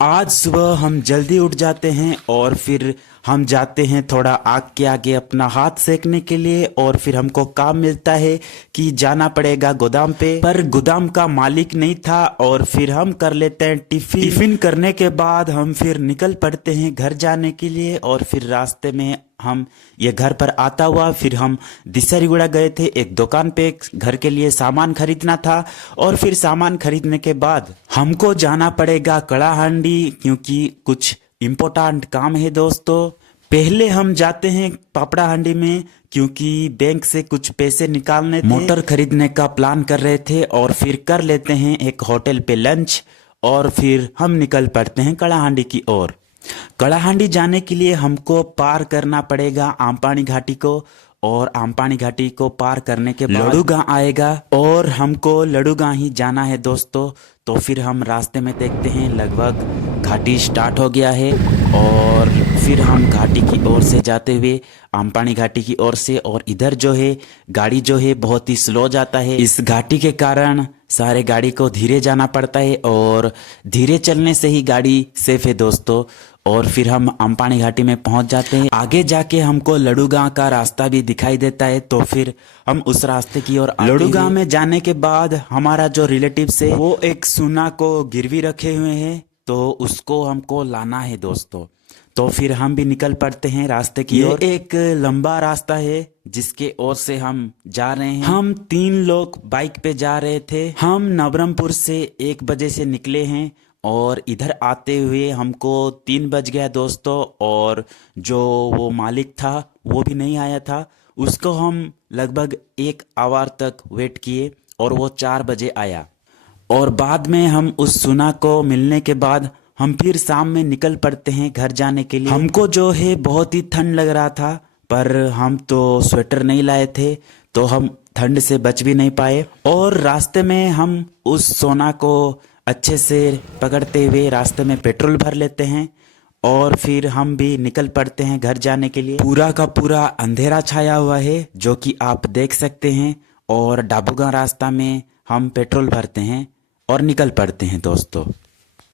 आज सुबह हम जल्दी उठ जाते हैं और फिर हम जाते हैं थोड़ा आग के आगे अपना हाथ सेकने के लिए। और फिर हमको काम मिलता है कि जाना पड़ेगा गोदाम पे, पर गोदाम का मालिक नहीं था। और फिर हम कर लेते हैं टिफिन करने के बाद हम फिर निकल पड़ते हैं घर जाने के लिए। और फिर रास्ते में हम ये घर पर आता हुआ फिर हम दिसरीगुड़ा गए थे एक दुकान पे, घर के लिए सामान खरीदना था। और फिर सामान खरीदने के बाद हमको जाना पड़ेगा कड़ाहांडी, क्योंकि कुछ इम्पोर्टेंट काम है दोस्तों। पहले हम जाते हैं पापड़ा हांडी में, क्योंकि बैंक से कुछ पैसे निकालने थे, मोटर खरीदने का प्लान कर रहे थे। और फिर कर लेते हैं एक होटल पे लंच और फिर हम निकल पड़ते हैं कड़ाहांडी की ओर। कड़ाहांडी जाने के लिए हमको पार करना पड़ेगा आमपानी घाटी को। और आमपानी घाटी को पार करने के बाद लड़ूगांव आएगा और हमको लड़ूगांव ही जाना है दोस्तों। तो फिर हम रास्ते में देखते हैं लगभग घाटी स्टार्ट हो गया है। और फिर हम घाटी की ओर से जाते हुए आमपानी घाटी की ओर से, और इधर जो है गाड़ी जो है बहुत ही स्लो जाता है। इस घाटी के कारण सारे गाड़ी को धीरे जाना पड़ता है और धीरे चलने से ही गाड़ी सेफ है दोस्तों। और फिर हम आमपानी घाटी में पहुंच जाते हैं। आगे जाके हमको लड़ूगांव का रास्ता भी दिखाई देता है, तो फिर हम उस रास्ते की ओर लड़ूगांव में जाने के बाद हमारा जो रिलेटिव्स है वो एक सोना को गिरवी रखे हुए हैं, तो उसको हमको लाना है दोस्तों। तो फिर हम भी निकल पड़ते हैं रास्ते की ओर। एक लंबा रास्ता है जिसके ओर से हम जा रहे हैं। हम 3 लोग बाइक पे जा रहे थे। हम नवरंगपुर से 1 बजे से निकले हैं और इधर आते हुए हमको 3 बज गया दोस्तों। और जो वो मालिक था वो भी नहीं आया था, उसको हम लगभग 1 आवर तक वेट किए और वो 4 बजे आया। और बाद में हम उस सुना को मिलने के बाद हम फिर शाम में निकल पड़ते हैं घर जाने के लिए। हमको जो है बहुत ही ठंड लग रहा था, पर हम तो स्वेटर नहीं लाए थे, तो हम ठंड से बच भी नहीं पाए। और रास्ते में हम उस सोना को अच्छे से पकड़ते हुए रास्ते में पेट्रोल भर लेते हैं और फिर हम भी निकल पड़ते हैं घर जाने के लिए। पूरा का पूरा अंधेरा छाया हुआ है जो कि आप देख सकते हैं। और डाबूगांव रास्ता में हम पेट्रोल भरते हैं और निकल पड़ते हैं दोस्तों।